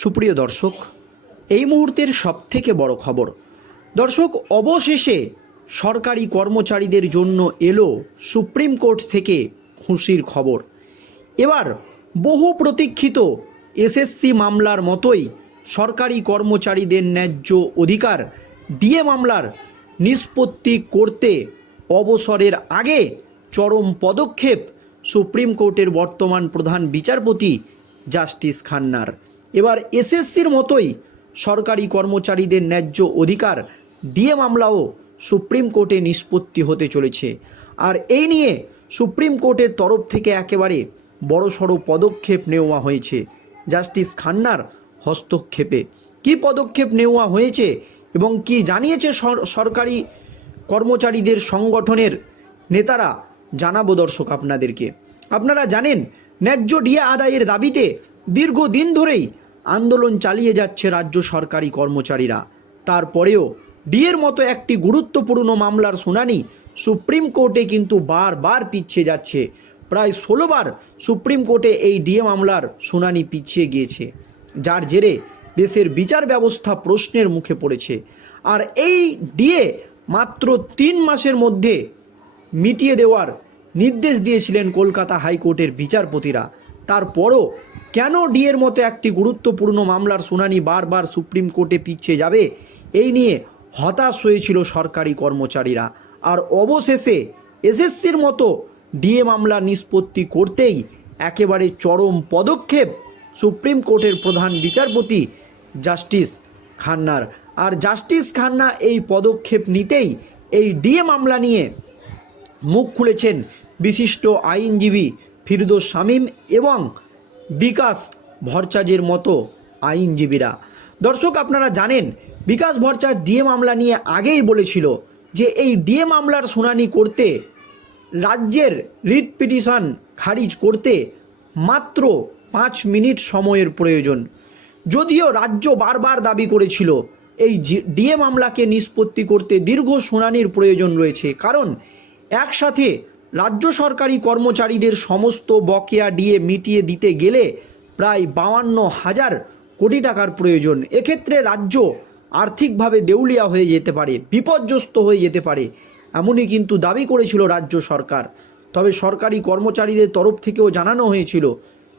সুপ্রিয় দর্শক, এই মুহূর্তের সবথেকে বড় খবর, দর্শক, অবশেষে সরকারি কর্মচারীদের জন্য এলো সুপ্রিম কোর্ট থেকে খুশির খবর। এবার বহু প্রতীক্ষিত এসএসসি মামলার মতোই সরকারি কর্মচারীদের ন্যায্য অধিকার ডিএ মামলার নিষ্পত্তি করতে অবসরের আগে চরম পদক্ষেপ সুপ্রিম কোর্টের বর্তমান প্রধান বিচারপতি জাস্টিস খান্নার। এবার এসএসসির মতোই সরকারি কর্মচারীদের ন্যায্য অধিকার ডিএ মামলাও সুপ্রিম কোর্টে নিষ্পত্তি হতে চলেছে। আর এই নিয়ে সুপ্রিম কোর্টের তরফ থেকে একেবারে বড়সড় পদক্ষেপ নেওয়া হয়েছে জাস্টিস খান্নার হস্তক্ষেপে। কি পদক্ষেপ নেওয়া হয়েছে এবং কি জানিয়েছে সর- সরকারি কর্মচারীদের সংগঠনের নেতারা জানাব দর্শক আপনাদেরকে। আপনারা জানেন, ন্যায্য ডিএ আদায়ের দাবিতে দীর্ঘদিন ধরেই আন্দোলন চালিয়ে যাচ্ছে রাজ্য সরকারি কর্মচারীরা। তারপরেও ডিএর মতো একটি গুরুত্বপূর্ণ মামলার শুনানি সুপ্রিম কোর্টে কিন্তু বারবার পিছিয়ে যাচ্ছে। প্রায় ষোলোবার সুপ্রিম কোর্টে এই ডিএ মামলার শুনানি পিছিয়ে গিয়েছে, যার জেরে দেশের বিচার ব্যবস্থা প্রশ্নের মুখে পড়েছে। আর এই ডিএ মাত্র তিন মাসের মধ্যে মিটিয়ে দেওয়ার নির্দেশ দিয়েছিলেন কলকাতা হাইকোর্টের বিচারপতিরা। তারপরও কেন ডিএর মতো একটি গুরুত্বপূর্ণ মামলার শুনানি বারবার সুপ্রিম কোর্টে পিছিয়ে যাবে? এই নিয়ে হতাশ হয়েছিল সরকারি কর্মচারীরা। আর অবশেষে এসএসসির মতো ডিএ মামলা নিষ্পত্তি করতেই একেবারে চরম পদক্ষেপ সুপ্রিম কোর্টের প্রধান বিচারপতি জাস্টিস খান্নার। আর জাস্টিস খান্না এই পদক্ষেপ নিতেই এই ডিএ মামলা নিয়ে মুখ খুলেছেন বিশিষ্ট আইনজীবী ফিরদোস শামীম এবং বিকাশ ভরচাজের মতো আইনজীবীরা। দর্শক, আপনারা জানেন, বিকাশ ভরচাজ ডিএ মামলা নিয়ে আগেই বলেছিল যে এই ডিএ মামলার শুনানি করতে রাজ্যের রিট পিটিশন খারিজ করতে মাত্র পাঁচ মিনিট সময়ের প্রয়োজন। যদিও রাজ্য বারবার দাবি করেছিল, এই ডিএ মামলাকে নিষ্পত্তি করতে দীর্ঘ শুনানির প্রয়োজন রয়েছে। কারণ, একসাথে রাজ্য সরকারি কর্মচারীদের সমস্ত বকেয়া ডিএ মিটিয়ে দিতে গেলে প্রায় বাউান্ন হাজার কোটি টাকার প্রয়োজন। এক্ষেত্রে রাজ্য আর্থিকভাবে দেউলিয়া হয়ে যেতে পারে, বিপর্যস্ত হয়ে যেতে পারে, এমনই কিন্তু দাবি করেছিল রাজ্য সরকার। তবে সরকারি কর্মচারীদের তরফ থেকেও জানানো হয়েছিল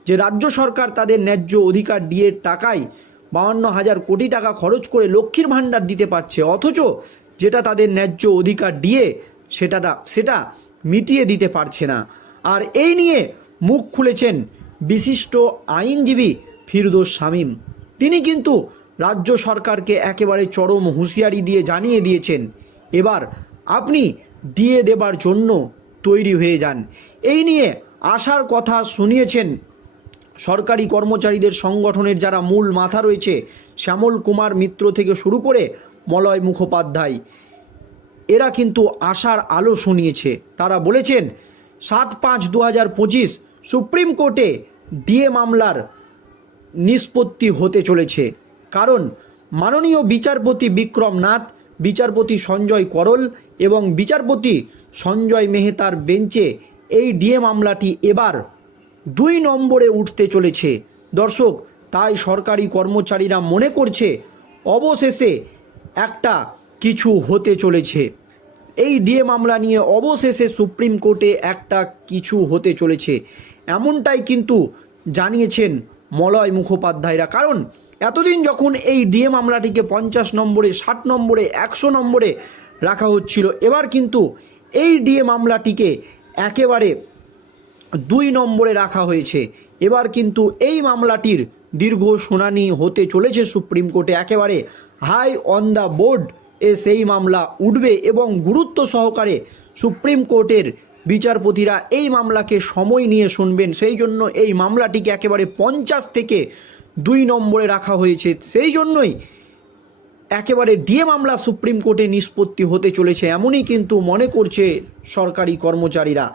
যে, রাজ্য সরকার তাদের ন্যায্য অধিকার ডিএর টাকায় বাউান্ন হাজার কোটি টাকা খরচ করে লক্ষ্মীর ভাণ্ডার দিতে পারছে, অথচ যেটা তাদের ন্যায্য অধিকার দিয়ে সেটা সেটা মিটিয়ে দিতে পারছে না। আর এই নিয়ে মুখ খুলেছেন বিশিষ্ট আইনজীবী ফিরদোস শামীম। তিনি কিন্তু রাজ্য সরকারকে একেবারে চরম হুঁশিয়ারি দিয়ে জানিয়ে দিয়েছেন, এবার আপনি দিয়ে দেবার জন্য তৈরি হয়ে যান। এই নিয়ে আশার কথা শুনিয়েছেন সরকারি কর্মচারীদের সংগঠনের যারা মূল মাথা রয়েছে, শ্যামল কুমার মিত্র থেকে শুরু করে মলয় মুখোপাধ্যায়। এরা কিন্তু আশার আলো শুনিয়েছে। তারা বলেছেন, সাত পাঁচ দু হাজার পঁচিশ সুপ্রিম কোর্টে ডিএ মামলার নিষ্পত্তি হতে চলেছে। কারণ, মাননীয় বিচারপতি বিক্রম নাথ, বিচারপতি সঞ্জয় করল এবং বিচারপতি সঞ্জয় মেহতার বেঞ্চে এই ডিএ মামলাটি এবার দুই নম্বরে উঠতে চলেছে। দর্শক, তাই সরকারি কর্মচারীরা মনে করছে, অবশেষে একটা কিছু হতে চলেছে। এই ডিএ মামলা নিয়ে অবশেষে সুপ্রিম কোর্টে একটা কিছু হতে চলেছে। এমনটাই কিন্তু জানিয়েছেন মলয় মুখোপাধ্যায়রা। কারণ এতদিন যখন এই ডিএ মামলাটিকে পঞ্চাশ নম্বরে, ষাট নম্বরে, একশো নম্বরে রাখা হচ্ছিল, এবার কিন্তু এই ডিএ মামলাটিকে একেবারে দুই নম্বরে রাখা হয়েছে। এবার কিন্তু এই মামলাটির দীর্ঘ শুনানি হতে চলেছে সুপ্রিম কোর্টে। একেবারে হাই অন দ্য বোর্ড এ সেই মামলা উঠবে এবং গুরুত্ব সহকারে সুপ্রিম কোর্টের বিচারপতিরা এই মামলাকে সময় নিয়ে শুনবেন। সেই জন্য এই মামলাটিকে একেবারে পঞ্চাশ থেকে দুই নম্বরে রাখা হয়েছে। সেই জন্যই একেবারে ডিএ মামলা সুপ্রিম কোর্টে নিষ্পত্তি হতে চলেছে এমনই কিন্তু মনে করছে সরকারি কর্মচারীরা।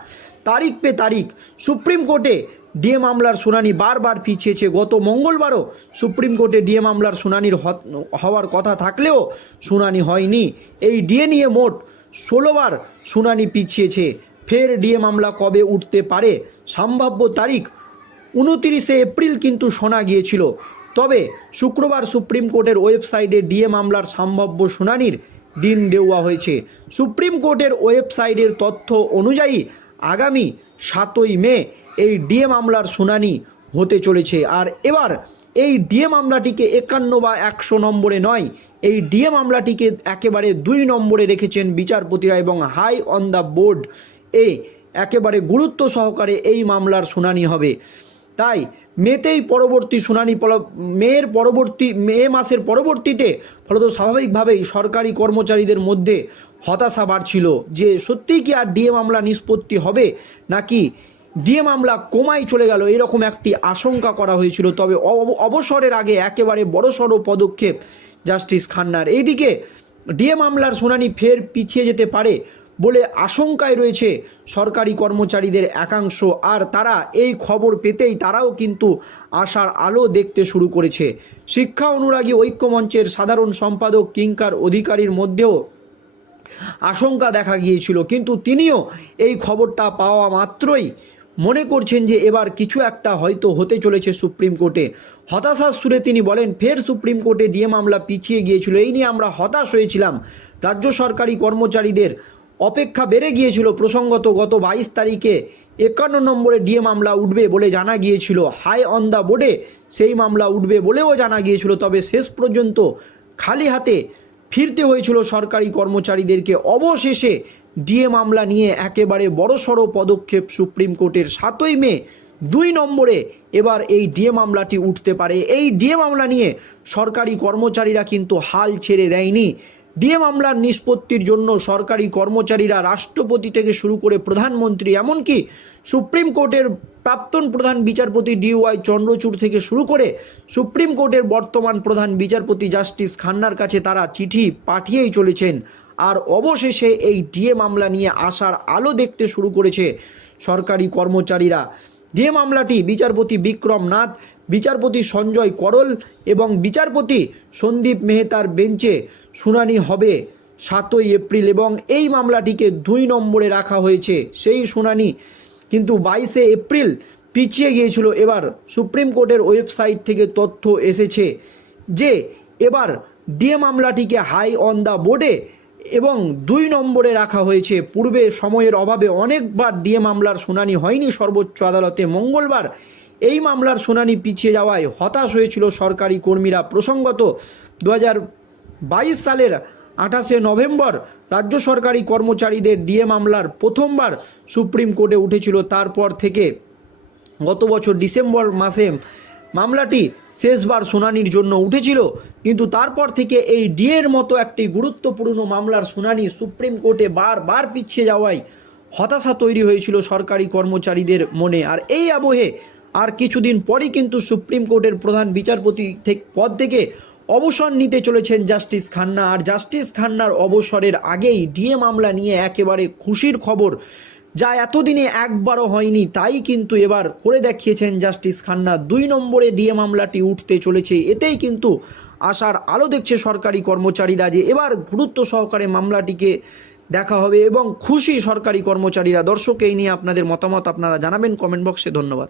তারিখ পে তারিখ সুপ্রিম কোর্টে ডিএ মামলার শুনানি বারবার পিছিয়েছে। গত মঙ্গলবারও সুপ্রিম কোর্টে ডিএ মামলার শুনানির হওয়ার কথা থাকলেও শুনানি হয়নি। এই ডিএ নিয়ে মোট ষোলোবার শুনানি পিছিয়েছে। ফের ডিএ মামলা কবে উঠতে পারে? সম্ভাব্য তারিখ উনতিরিশে এপ্রিল কিন্তু শোনা গিয়েছিল। তবে শুক্রবার সুপ্রিম কোর্টের ওয়েবসাইটে ডিএ মামলার সম্ভাব্য শুনানির দিন দেওয়া হয়েছে। সুপ্রিম কোর্টের ওয়েবসাইটের তথ্য অনুযায়ী আগামী সাতই মে এই ডিএ মামলার শুনানি হতে চলেছে। আর এবার এই ডিএ মামলাটিকে একান্ন বা একশো নম্বরে নয়, এই ডিএ মামলাটিকে একেবারে দুই নম্বরে রেখেছেন বিচারপতিরা এবং হাই অন দ্য বোর্ড এ একেবারে গুরুত্ব সহকারে এই মামলার শুনানি হবে। তাই মেতেই পরবর্তী শুনানি মেয়ের পরবর্তী, মে মাসের পরবর্তীতে ফলত স্বাভাবিকভাবেই সরকারি কর্মচারীদের মধ্যে হতাশা বাড়ছিল যে সত্যিই কি আর ডিএ মামলা নিষ্পত্তি হবে নাকি ডিএ মামলা কমাই চলে গেল? এরকম একটি আশঙ্কা করা হয়েছিল। তবে অব- অবসরের আগে একেবারে বড়সড় পদক্ষেপ জাস্টিস খান্নার। এইদিকে ডিএ মামলার শুনানি ফের পিছিয়ে যেতে পারে বলে আশঙ্কায় রয়েছে সরকারি কর্মচারীদের একাংশ। আর তারা এই খবর পেতেই তারাও কিন্তু আশার আলো দেখতে শুরু করেছে। শিক্ষা অনুরাগী ঐক্যমঞ্চের সাধারণ সম্পাদক কিঙ্কার অধিকারীর মধ্যেও আশঙ্কা দেখা গিয়েছিল। কিন্তু তিনিও এই খবরটা পাওয়া মাত্রই মনে করছেন যে এবার কিছু একটা হয়তো হতে চলেছে সুপ্রিম কোর্টে। হতাশার সুরে তিনি বলেন, ফের সুপ্রিম কোর্টে ডিএ মামলা পিছিয়ে গিয়েছিল। এই নিয়ে আমরা হতাশ হয়েছিলাম। রাজ্য সরকারি কর্মচারীদের অপেক্ষা বেড়ে গিয়েছিল প্রসঙ্গত গত বাইশ তারিখে একান্ন নম্বরে ডিএ মামলা উঠবে বলে জানা গিয়েছিল। হাই অন দ্য বোর্ডে সেই মামলা উঠবে বলেও জানা গিয়েছিল। তবে শেষ পর্যন্ত খালি হাতে ফিরতে হয়েছিল সরকারি কর্মচারীদেরকে। অবশেষে ডিএ মামলা নিয়ে একেবারে বড়সড় পদক্ষেপ সুপ্রিম কোর্টের সাতই মে দুই নম্বরে এবার এই ডিএ মামলাটি উঠতে পারে। এই ডিএ মামলা নিয়ে সরকারি কর্মচারীরা কিন্তু হাল ছেড়ে দেয়নি। ডিএ মামলার নিষ্পত্তির জন্য সরকারি কর্মচারীরা রাষ্ট্রপতি থেকে শুরু করে প্রধানমন্ত্রী, এমনকি সুপ্রিম কোর্টের প্রাক্তন প্রধান বিচারপতি ডিওয়াই চন্দ্রচূড় থেকে শুরু করে সুপ্রিম কোর্টের বর্তমান প্রধান বিচারপতি জাস্টিস খান্নার কাছে তারা চিঠি পাঠিয়েই চলেছেন। আর অবশেষে এই ডিএ মামলা নিয়ে আসার আলো দেখতে শুরু করেছে সরকারি কর্মচারীরা। যে মামলাটি বিচারপতি বিক্রম নাথ, বিচারপতি সঞ্জয় করল এবং বিচারপতি সন্দীপ মেহতার বেঞ্চে শুনানি হবে সাতই এপ্রিল এবং এই মামলাটিকে দুই নম্বরে রাখা হয়েছে। সেই শুনানি কিন্তু বাইশে এপ্রিল পিছিয়ে গিয়েছিল। এবার সুপ্রিম কোর্টের ওয়েবসাইট থেকে তথ্য এসেছে যে এবার ডিএ মামলাটিকে হাই অন দ্য বোর্ডে এবং দুই নম্বরে রাখা হয়েছে। পূর্বে সময়ের অভাবে অনেকবার ডিএ মামলার শুনানি হয়নি। সর্বোচ্চ আদালতে মঙ্গলবার এই মামলার শুনানি পিছিয়ে যাওয়ায় হতাশ হয়েছিল সরকারি কর্মীরা। প্রসঙ্গত দু হাজার বাইশ সালের আঠাশে নভেম্বর রাজ্য সরকারি কর্মচারীদের ডিএ মামলার প্রথমবার সুপ্রিম কোর্টে উঠেছিল। তারপর থেকে গত বছর ডিসেম্বর মাসে মামলাটি শেষবার শুনানির জন্য উঠেছিল। কিন্তু তারপর থেকে এই ডিএর মতো একটি গুরুত্বপূর্ণ মামলার শুনানি সুপ্রিম কোর্টে বারবার পিছিয়ে যাওয়ায় হতাশা তৈরি হয়েছিল সরকারি কর্মচারীদের মনে। আর এই আবহে আর কিছুদিন পরই কিন্তু সুপ্রিম কোর্টের প্রধান বিচারপতি পদ থেকে অবসর নিতে চলেছেন জাস্টিস খান্না। আর জাস্টিস খান্নার অবসরের আগেই ডিএ মামলা নিয়ে একেবারে খুশির খবর। যা এতদিনে একবারও হয়নি, তাই কিন্তু এবার করে দেখিয়েছেন জাস্টিস খান্না। দুই নম্বরে ডিএ মামলাটি উঠতে চলেছে, এতেই কিন্তু আশার আলো দেখছে সরকারি কর্মচারীরা যে এবার গুরুত্ব সহকারে মামলাটিকে দেখা হবে এবং খুশি সরকারি কর্মচারীরা। দর্শক, এই নিয়ে আপনাদের মতামত আপনারা জানাবেন কমেন্ট বক্সে। ধন্যবাদ।